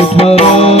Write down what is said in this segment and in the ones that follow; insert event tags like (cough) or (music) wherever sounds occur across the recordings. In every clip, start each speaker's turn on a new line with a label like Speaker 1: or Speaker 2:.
Speaker 1: বিধরা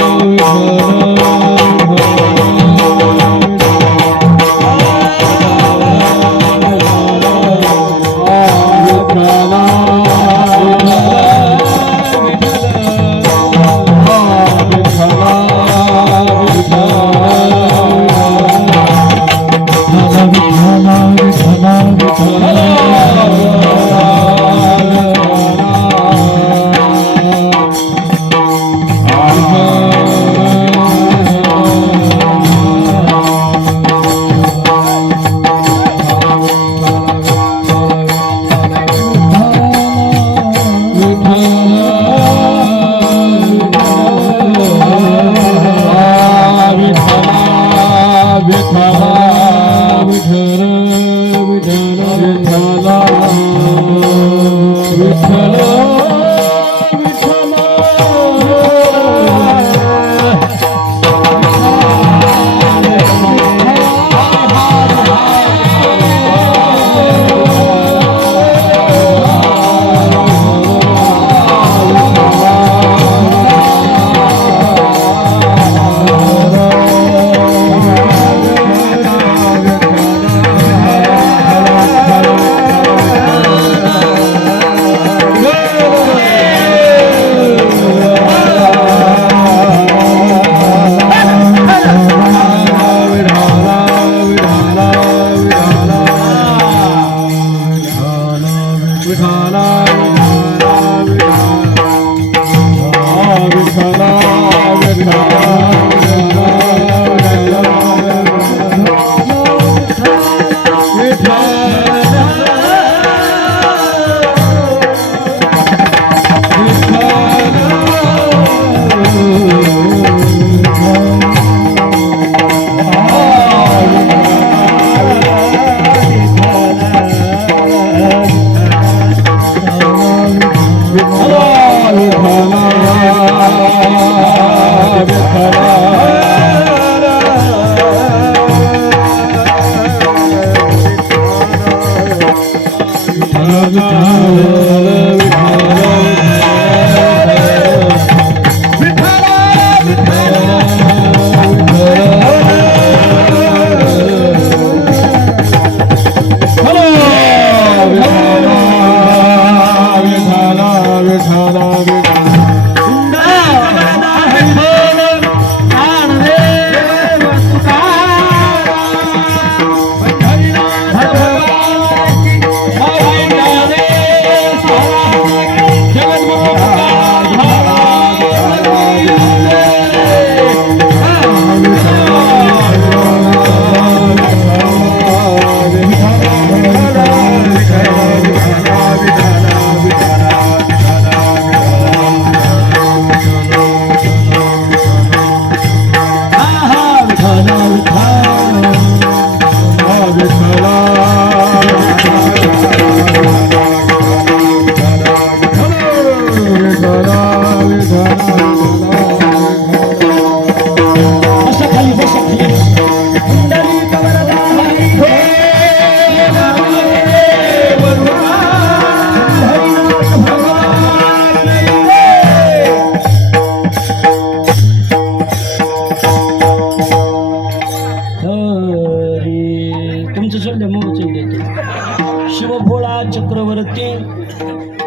Speaker 1: चक्रवर्ती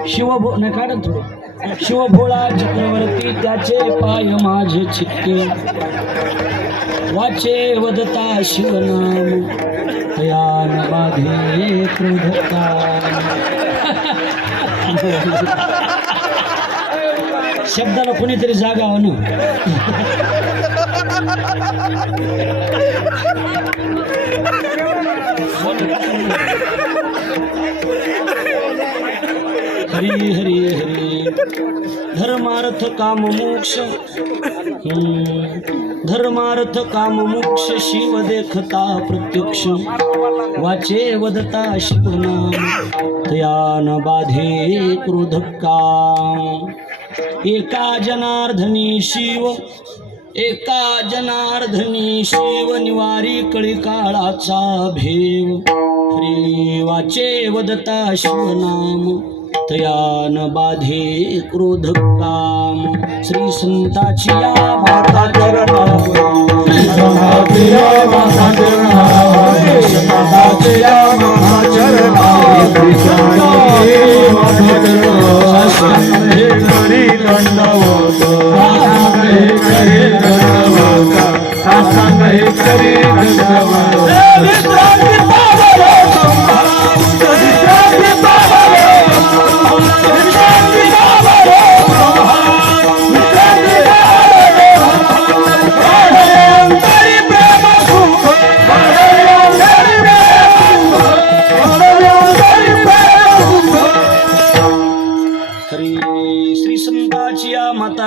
Speaker 1: शिवभो नाही काढ थोडं शिवभोळा चक्रवर्ती त्याचे पाय माझे चित्ते वाचे वदता शिवनाम तयान बाधे क्रोधता (laughs) शब्दाला कोणीतरी जागा हो ना? हरी हरी हरी। धर्मार्थ काम मोक्ष। धर्मार्थ काम मोक्ष शिव देखता प्रत्यक्ष। वाचे वदता शिवनाम तया न बाधे क्रोधका एका जनार्दनी शिव। एका जनार्दनी शेवनिवारी कळी काळाचा भेव. हरी वाचे वदता शिवनाम तयान बाधे क्रोध काम. श्री संताची माता चरणा माता चरणा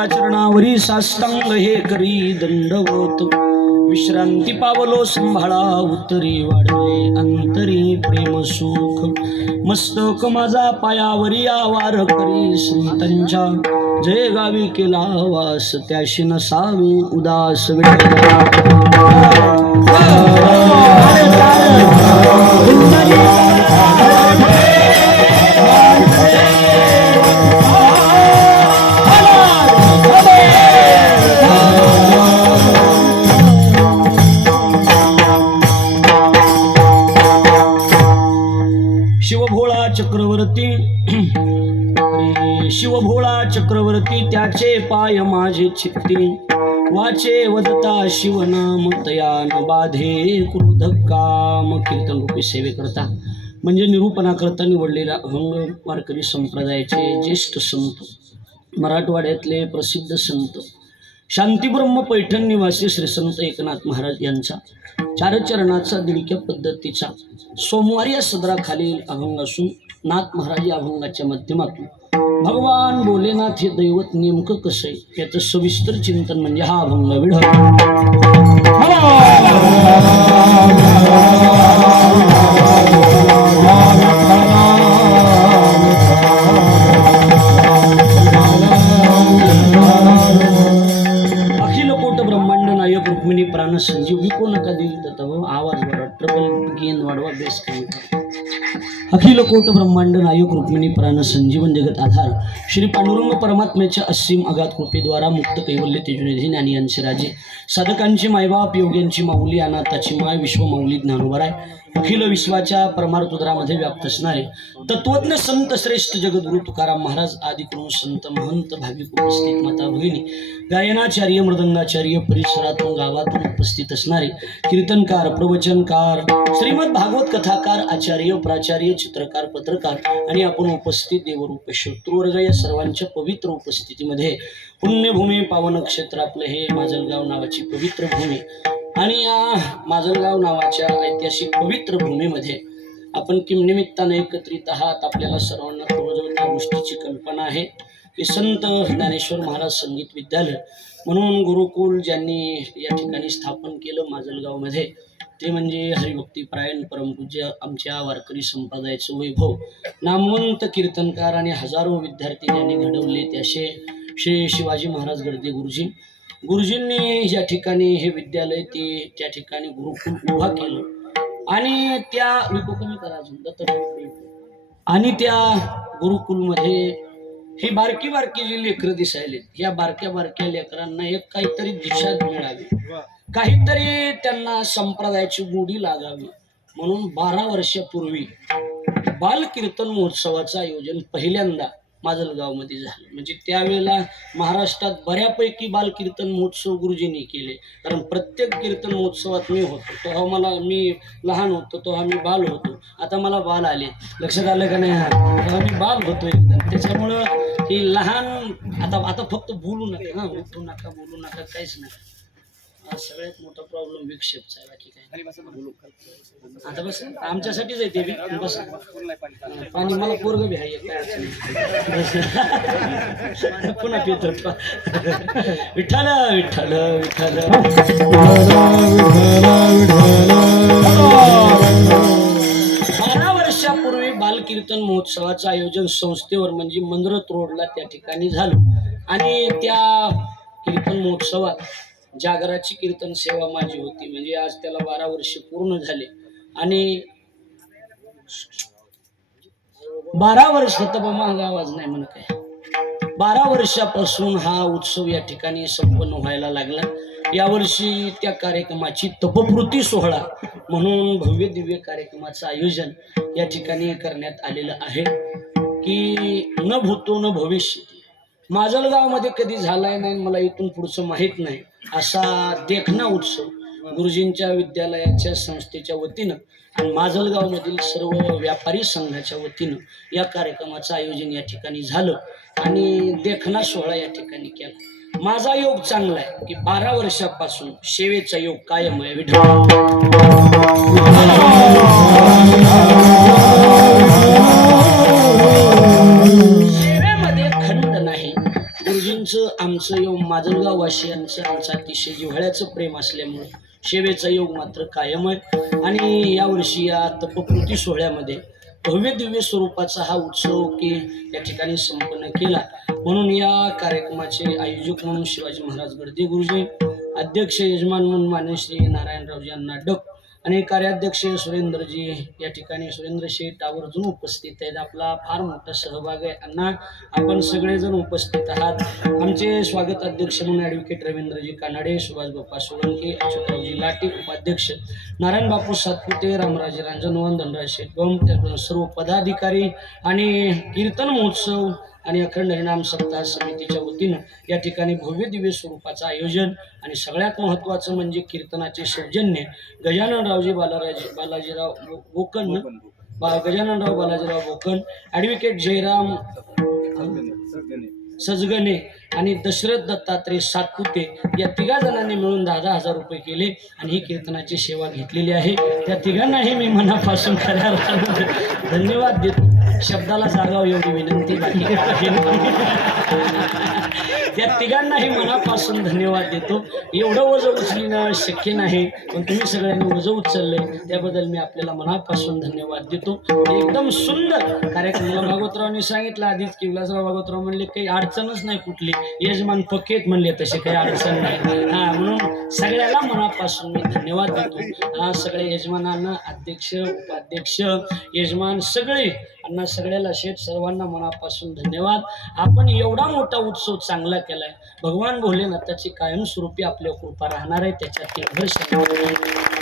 Speaker 1: चरणावरी साष्टांग हे करी दंडवत
Speaker 2: विश्रांती पावलो संभाळा उत्तरी वाढले अंतरी प्रेम सुख. मस्तक माझा पायावरी आवार करी संतांच्या जय गावी केला वास त्याशी नसावी उदास शिवभोळा चक्रवर्ती. (clears throat) शिवभोळा चक्रवर्ती त्याचे पाय माझे चित्ती वाचे वदता शिवनाम तयान बाधे क्रोध काम. कीर्तन रूपी सेवेकरता. म्हणजे निरूपणाकरता निवडलेला अभंग वारकरी संप्रदायाचे ज्येष्ठ संत. मराठवाड्यातले प्रसिद्ध संत. शांतीब्रह्म पैठण निवासी श्री संत एकनाथ महाराज यांचा चारचरणाचा दिडक्या पद्धतीचा सोमवारी या सदराखालील अभंग असून नाथ महाराज या अभंगाच्या माध्यमातून भगवान भोलेनाथ हे दैवत नेमकं कसं आहे याचं सविस्तर चिंतन म्हणजे हा अभंग विढ रुक्मिणी संजीव विको नका देवी तत्व आवाज वाढवा ट्रबल गेन वाढवा बेस कमी अखिल कोट ब्रह्मांड नायक रुक्मिणी प्राण संजीवन जगत आधार. श्री पांडुरंग परमात्म्याच्या असीम अगाध कृपेद्वारा मुक्त कैवल्य तेजनिधी ज्ञानी यांचे राजे साधकांची मायबाप योग्यांची माऊली अनाथाची माय विश्व माऊली ज्ञानोबराय. अखिल विश्वाच्या परमार्थोदरामध्ये व्याप्त असणारे तत्वज्ञ संत श्रेष्ठ जगद्गुरु तुकाराम महाराज आदी आदिकडून संत महंत भाविक उपस्थित माता भगिनी गायनाचार्य मृदंगाचार्य परिसरातून गावातून उपस्थित असणारे कीर्तनकार प्रवचनकार श्रीमद भागवत कथाकार आचार्य प्राचार्य चित्रकार पत्रकार आणि आपण उपस्थित देवरूप शत्रुवर्ग या सर्वांच्या पवित्र उपस्थितीमध्ये पुण्यभूमी पावन क्षेत्र आपलं हे माजलगाव नावाची पवित्र भूमी आणि या माजलगाव नावाच्या ऐतिहासिक पवित्र भूमीमध्ये आपण किम निमित्ताने एकत्रित आहात. आपल्याला सर्वांना जवळजवळ त्या गोष्टीची कल्पना आहे की संत ज्ञानेश्वर महाराज संगीत विद्यालय. म्हणून गुरुकुल ज्यांनी या ठिकाणी स्थापन केलं माजलगावमध्ये ते म्हणजे हरिभक्तीपरायण परमपूज्य आमच्या वारकरी संप्रदायाचं वैभव. नामवंत कीर्तनकार आणि हजारो विद्यार्थी ज्यांनी घडवले ते असे श्री शिवाजी महाराज गर्दे गुरुजी गुरुजींनी या ठिकाणी हे विद्यालय ते त्या ठिकाणी गुरुकुल उभा केलं. आणि त्या विको कमी करा अजून आणि त्या गुरुकुलमध्ये ही बारकी बारकी जी लेकरं दिसायले या बारक्या बारक्या लेकरांना एक काहीतरी दिशा मिळावी काहीतरी त्यांना संप्रदायाची गोडी लागावी. म्हणून बारा वर्षापूर्वी बाल कीर्तन महोत्सवाचं आयोजन पहिल्यांदा माजलगावमध्ये झालं. म्हणजे त्यावेळेला महाराष्ट्रात बऱ्यापैकी बाल कीर्तन महोत्सव गुरुजींनी केले. कारण प्रत्येक कीर्तन महोत्सवात मी होतो. तेव्हा मला मी लहान होतो तेव्हा मी बाल होतो. आता मला बाल आले लक्षात आलं का नाही? हा. तेव्हा मी बाल होतो एकदम. त्याच्यामुळं ही लहान आता आता फक्त बोलू नका. हा उठू नका बोलू नका काहीच नाही हा सगळ्यात मोठा प्रॉब्लेम विक्षेपचा आहे बाकी काय आता बस आमच्यासाठीच आहे ते बी. बस. पाणी. मला पोरग बी आहे काय अडचण नाही. पुन्हा पितो. विठ्ठल विठ्ठल विठ्ठल. बारा वर्षापूर्वी बालकीर्तन महोत्सवाचं आयोजन संस्थेवर म्हणजे मंद्रत रोडला त्या ठिकाणी झालं. आणि त्या कीर्तन महोत्सवात जागराची कीर्तन सेवा माझी होती. म्हणजे आज त्याला बारा वर्षे पूर्ण झाले. आणि बारा वर्ष तर माझा आवाज नाही म्हणत काय बारा वर्षापासून हा उत्सव या ठिकाणी संपन्न व्हायला लागला. यावर्षी त्या कार्यक्रमाची तपकृती सोहळा म्हणून भव्य दिव्य कार्यक्रमाचं आयोजन या ठिकाणी करण्यात आलेलं आहे. की न भूतो न भविष्य माजलगावमध्ये कधी झालाय नाही मला इथून पुढचं माहीत नाही. असा देखणा उत्सव गुरुजींच्या विद्यालयाच्या संस्थेच्या वतीनं आणि माजलगावमधील सर्व व्यापारी संघाच्या वतीनं या कार्यक्रमाचं आयोजन या ठिकाणी झालं आणि देखणा सोहळा या ठिकाणी केला. माझा योग चांगला आहे की बारा वर्षापासून सेवेचा योग कायम आहे विठ्ठल. त्यांचं आमचं योग माजलगाववासियांचं आमचं अतिशय जिव्हाळ्याचं प्रेम असल्यामुळं सेवेचा योग मात्र कायम आहे. आणि यावर्षी या तपकृती सोहळ्यामध्ये भव्य दिव्य स्वरूपाचा हा उत्सव की या ठिकाणी संपन्न केला. म्हणून या कार्यक्रमाचे आयोजक म्हणून शिवाजी महाराज गर्दी गुरुजी अध्यक्ष यजमान म्हणून मान्य श्री नारायणरावजी यांना डक आणि कार्याध्यक्ष सुरेंद्रजी या ठिकाणी सुरेंद्र शेठ आवर्जून उपस्थित आहेत. आपला फार मोठा सहभाग आहे. अण्णा आपण सगळेजण उपस्थित आहात. आमचे स्वागत अध्यक्ष म्हणून ॲडव्होकेट रवींद्रजी कानाडे सुभाष बाप्पा सोळंकी अशोकरावजी लाटे उपाध्यक्ष नारायण बापू सातपुते रामराजे रांजनवन धनराज शेटबम त्याचबरोबर सर्व पदाधिकारी आणि कीर्तन महोत्सव आणि अखंड हरिनाम सप्ताह समितीच्या वतीनं या ठिकाणी भव्य दिव्य स्वरूपाचं आयोजन आणि सगळ्यात महत्त्वाचं म्हणजे कीर्तनाचे सौजन्य गजाननरावजी बालाराजे बालाजीराव बोकन बा गजाननराव बालाजीराव बोकन ॲडव्होकेट जयराम सजगणे आणि दशरथ दत्तात्रय सातपुते या तिघा जणांनी मिळून दहा दहा हजार रुपये केले आणि ही कीर्तनाची सेवा घेतलेली आहे. त्या तिघांनाही मी मनापासून खऱ्या अर्थानं धन्यवाद देतो. शब्दाला जागाव एवढी विनंती बाकी त्या तिघांनाही मनापासून धन्यवाद देतो. एवढं वजं उचलणं शक्य नाही पण तुम्ही सगळ्यांनी वजं उचललंय त्याबद्दल मी आपल्याला मनापासून धन्यवाद देतो. एकदम सुंदर कार्यक्रम. भागवतरावने सांगितलं आधीच की विलासराव भागवतराव म्हणले काही अडचणच नाही कुठली. यजमान पक्केत म्हणले तसे काही अडचण नाही. हा म्हणून सगळ्याला मनापासून मी धन्यवाद देतो. हा सगळे यजमानांना अध्यक्ष उपाध्यक्ष यजमान सगळे अण्णा सगळ्याला शेठ सर्वांना मनापासून धन्यवाद. आपण एवढा मोठा उत्सव चांगला केलाय. भगवान भोलेनाथाची कायमस्वरूपी आपल्या कृपा राहणार आहे. त्याच्यात निर्भर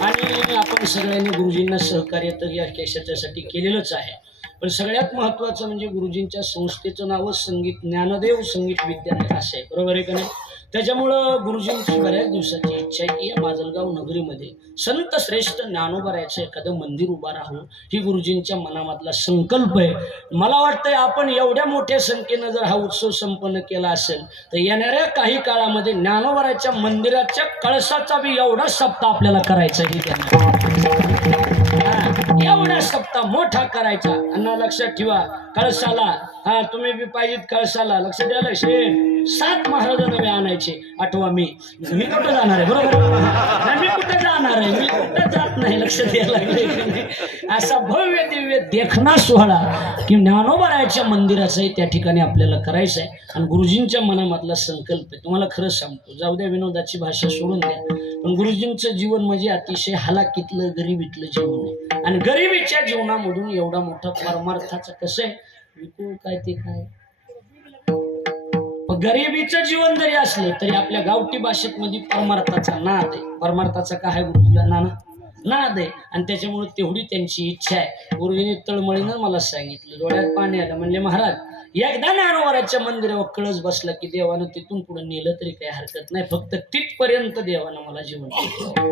Speaker 2: आणि आपण सगळ्यांनी गुरुजींना सहकार्य तर या केशाच्यासाठी केलेलंच आहे. पण सगळ्यात महत्त्वाचं म्हणजे गुरुजींच्या संस्थेचं नावच संगीत ज्ञानदेव संगीत विद्यालय असं आहे. बरोबर आहे का नाही? त्याच्यामुळं गुरुजींची बऱ्याच दिवसाची इच्छा आहे की या माजलगाव नगरीमध्ये संत श्रेष्ठ ज्ञानोबरायचं एखादं मंदिर उभा राहून ही गुरुजींच्या मनामधला संकल्प आहे. मला वाटतंय आपण एवढ्या मोठ्या संख्येनं जर हा उत्सव संपन्न केला असेल तर येणाऱ्या काही काळामध्ये ज्ञानोबराच्या मंदिराच्या कळसाचा बी एवढा सप्ताह आपल्याला करायचा ही त्यांना एवढा मोठा करायचा. अण्णा लक्षात ठेवा. कळसाला. हा तुम्ही बी पाहिजेत कळसाला. लक्ष द्यायला शे सात महाराज नवे आणायचे. आठवा मी. मी कुठं जाणार आहे? बरोबर? मी कुठं जाणार आहे? मी कुठं जात नाही? लक्ष द्यायला लागले. असा भव्य दिव्य देखणा सोहळा की ज्ञानोबारायच्या मंदिराचाही त्या ठिकाणी आपल्याला करायचं आहे. आणि गुरुजींच्या मनामधला संकल्प आहे. तुम्हाला खरं सांगतो. जाऊ द्या विनोदाची भाषा सोडून द्या. पण गुरुजींचं जीवन म्हणजे अतिशय हलाकीतलं गरिबीतलं जीवन आहे. आणि गरिबीच्या जीवनामधून एवढा मोठा परमार्थाचं कसं आहे? विकू काय ते काय? गरिबीचं जीवन जरी असले तरी आपल्या गावठी भाषेत मध्ये परमार्थाचा नाद आहे. परमार्थाचा काय आहे गुरुजीला नाना. नाद आहे. आणि त्याच्यामुळे तेवढी त्यांची इच्छा आहे. गुरुजींनी तळमळीनं मला सांगितलं. डोळ्यात पाणी आलं. म्हणले महाराज एकदा ज्ञानोबाराच्या मंदिरावर कळस बसला की देवानं तिथून पुढे नेलं तरी काही हरकत नाही. फक्त तिथपर्यंत देवानं मला जीवन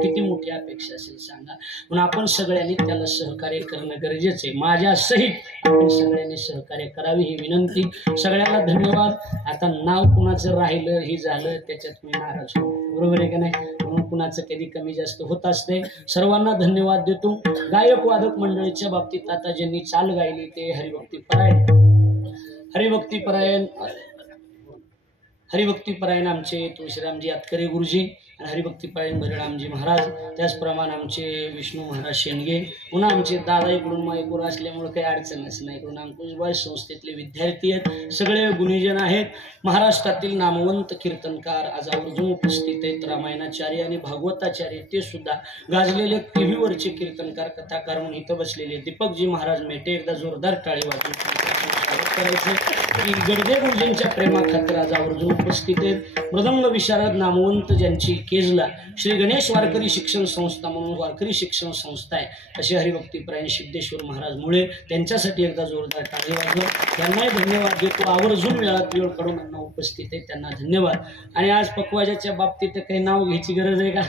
Speaker 2: किती मोठी अपेक्षा असेल सांगा. म्हणून आपण सगळ्यांनी त्याला सहकार्य करणं गरजेचं आहे. माझ्या सहित आपण सगळ्यांनी सहकार्य करावी ही विनंती. सगळ्यांना धन्यवाद. आता नाव कुणाचं राहिलं हे झालं त्याच्यात मी नाराज बरोबर आहे का नाही? म्हणून कुणाचं कधी कमी जास्त होत असते सर्वांना धन्यवाद देतो. गायक वादक मंडळीच्या बाबतीत आता ज्यांनी चाल गायली ते हरिभक्ती परायण. हरिभक्तीपरायण हरिभक्तीपरायण आमचे तुळशीरामजी आतकरे गुरुजी आणि हरिभक्तीपरायण भररामजी महाराज. त्याचप्रमाणे आमचे विष्णू महाराज शेंडगे. पुन्हा आमचे दादा इकडून मायपूर असल्यामुळे काही अडचण अडचणच नाही इकडून अंकुशबाई संस्थेतले विद्यार्थी आहेत. सगळे गुणीजन आहेत. महाराष्ट्रातील नामवंत कीर्तनकार आज आवर्जून उपस्थित आहेत. रामायणाचार्य आणि भागवताचार्य ते सुद्धा गाजलेले टी व्हीवरचे कीर्तनकार कथाकार म्हणून इथं बसलेले दीपकजी महाराज मेटे एकदा जोरदार टाळी वाजवून करायचं. की गडदे गुरुजींच्या प्रेमाखातर आज आवर्जून उपस्थित आहेत मृदंग विशारद नामवंत ज्यांची केजला श्री गणेश वारकरी शिक्षण संस्था म्हणून वारकरी शिक्षण संस्था आहे असे हरिभक्तीप्रायण सिद्धेश्वर महाराज मुळे त्यांच्यासाठी एकदा जोरदार टाळी वाजवा. त्यांनाही धन्यवाद देतो. आवर्जून वेळात वेळ काढून त्यांना उपस्थित आहे. त्यांना धन्यवाद. आणि आज पकवाजाच्या बाबतीत काही नाव घ्यायची गरज आहे का?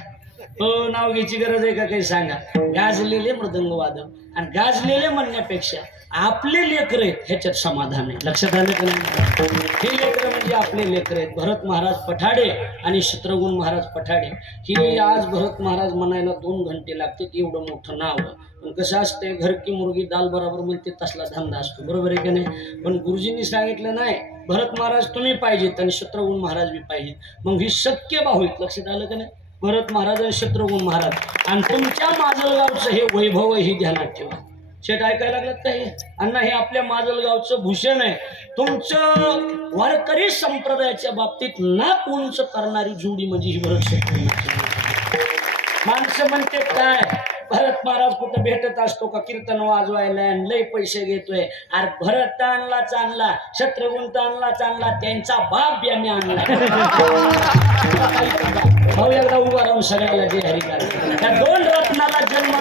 Speaker 2: हो नाव घ्यायची गरज आहे का? काही सांगा. गाजलेले मृदंगवादक आणि गाजलेले म्हणण्यापेक्षा आपले लेकर आहेत ह्याच्यात समाधान आहे. लक्षात आलं का नाही? हे लेकर म्हणजे आपले लेकर आहेत. भरत महाराज पठाडे आणि शत्रुघ्न महाराज पठाडे. हे आज भरत महाराज म्हणायला दोन घंटे लागते एवढं मोठं नाव. पण कसं असतंय घर की मुर्गी दाल बरोबर म्हणते तसला धंदा असतो. बरोबर आहे का नाही? पण गुरुजींनी सांगितलं नाही भरत महाराज तुम्ही पाहिजेत आणि शत्रुघ्न महाराज बी पाहिजेत. मग ही शक्य बाहुत लक्षात आलं का नाही? भरत महाराज आणि शत्रुघ्न महाराज. आणि तुमच्या माजलगावचं हे वैभव ही ध्यानात ठेवा. शेट ऐकायला लागलात हे अण्णा हे आपल्या माजलगावचं भूषण आहे. तुमचं वारकरी संप्रदायाच्या बाबतीत नाक उंच करणारी जोडी म्हणजे ही भरत शत्रुघ्नाची माणसं म्हणते काय? भरत महाराज कुठं भेटत असतो का? कीर्तन वाजवायला आणि लय पैसे घेतोय. अरे भरत आणला चांगला. शत्रुघ्न आणला चांगला. त्यांचा बाप यांनी आणला. भाऊ एकदा उभा राहून सगळ्याला जे हरी त्या दोन रत्नाला जन्म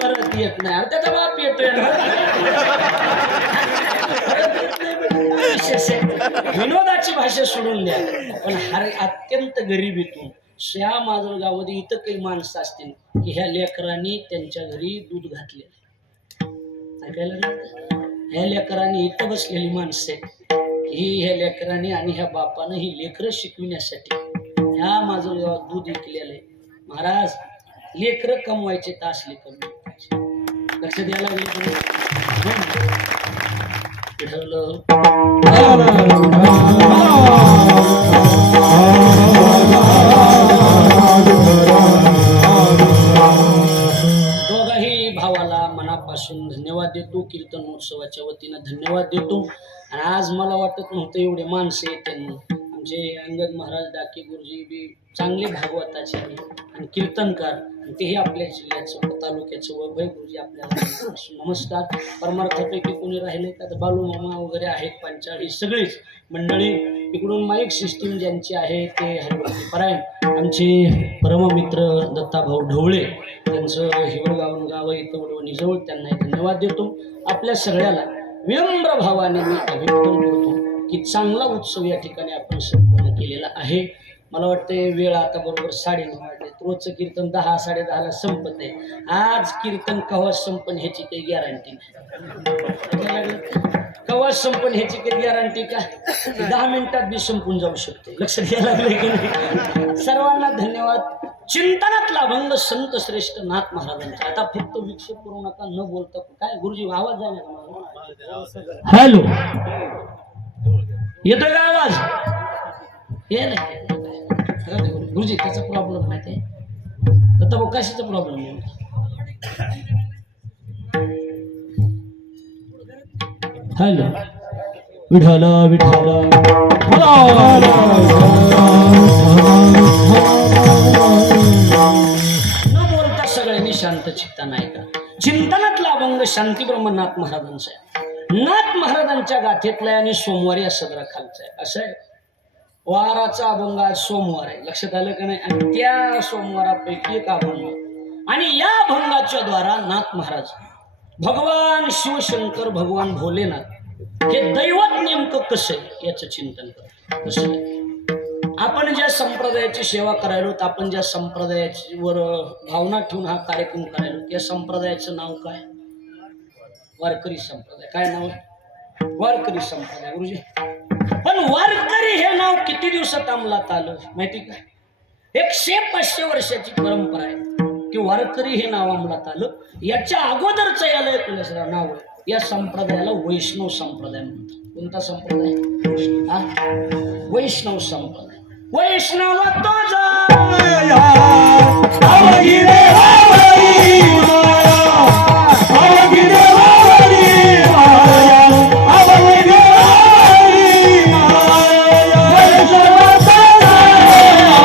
Speaker 2: परत येत नाही. अरे त्याचा बाप येतोय विनोदाची भाषा सोडून द्या. पण हर अत्यंत गरिबीतून या माजलगावमध्ये इथं काही माणसं असतील की ह्या लेकरांनी त्यांच्या घरी दूध घातले. ऐकायला ह्या लेकरांनी इथं बसलेली माणसं आहेत. ही ह्या लेकरांनी आणि ह्या बापानं ही लेकरं शिकविण्यासाठी ह्या माजलगावात दूध विकलेलं आहे. महाराज लेकरं कमवायचे तास लेकर लक्ष द्यायला लागले हो. ठरलं. धन्यवाद कीर्तन महोत्सवाच्या वतीनं धन्यवाद देतो. आणि आज मला वाटत नव्हतं एवढे माणसं येते आमचे अंगद महाराज डाके गुरुजी बी चांगले भागवताचे आणि कीर्तनकार तेही आपल्या जिल्ह्याचं तालुक्याचं वैभव गुरुजी आपल्याला नमस्कार. परमार्थापैकी कोणी राहिले का? तर बालू मामा वगैरे आहेत पंचाळी सगळीच मंडळी. इकडून माईक सिस्टीम ज्यांची आहे ते हरिभक्ती परायण. आमचे परममित्र दत्ताभाऊ ढवळे. त्यांचं हिवरगावन गाव इथं निजवळ त्यांना धन्यवाद देतो. आपल्या सगळ्याला विनम्र भावाने मी अभिनंदन करतो की चांगला उत्सव या ठिकाणी आपण संपन्न केलेला आहे. मला वाटतं वेळ आता बरोबर साडेनऊ वाजले. रोजचं कीर्तन दहा साडे दहाला संपत आहे. आज कीर्तन कवा संपन ह्याची काही गॅरंटी नाही. कवा संपन ह्याची काही गॅरंटी का? दहा मिनिटात बी संपून जाऊ शकतो. लक्ष द्यायला लागलं की नाही? सर्वांना धन्यवाद. चिंतनातला भंग संत श्रेष्ठ नाथ महाराजांचा. आता फक्त विक्षेप करू नका न बोलता काय गुरुजी आवाज आहे ना हॅलो. येतो का आवाज? ये नाही गुरुजी. त्याचा प्रॉब्लेम माहिती आहे? आता भाऊ कशाचा प्रॉब्लेम आहे? हॅलो. विठाल विठाल चिंतनातला अभंग महाराजांचा आहे. नाथ महाराजांच्या गाथेतला आहे आणि सोमवारी या सदरा आहे. असं आहे. वाराचा अभंग आज सोमवार आहे. लक्षात आलं का नाही? आणि त्या सोमवारापैकी एक अभंग. आणि या अभंगाच्या द्वारा नाथ महाराज भगवान शिवशंकर भगवान भोलेनाथ हे दैवत नेमकं कसं आहे? याचं चिंतन करतो कसं आहे आपण ज्या संप्रदायाची सेवा करायलो आपण ज्या संप्रदायाची वर भावना ठेवून हा कार्यक्रम करायलो त्या संप्रदायाचं नाव काय? वारकरी संप्रदाय. काय नाव? आहे वारकरी संप्रदाय गुरुजी. पण वारकरी हे नाव किती दिवसात अंमलात आलं? माहिती का? एकशे पाचशे वर्षाची परंपरा आहे की वारकरी हे नाव अंमलात आलं. याच्या अगोदरचं याला एक दुसरं नाव आहे. या संप्रदायाला वैष्णव संप्रदाय म्हणतात. कोणता संप्रदाय? वैष्णव संप्रदाय. वैष्णव तो हो. जा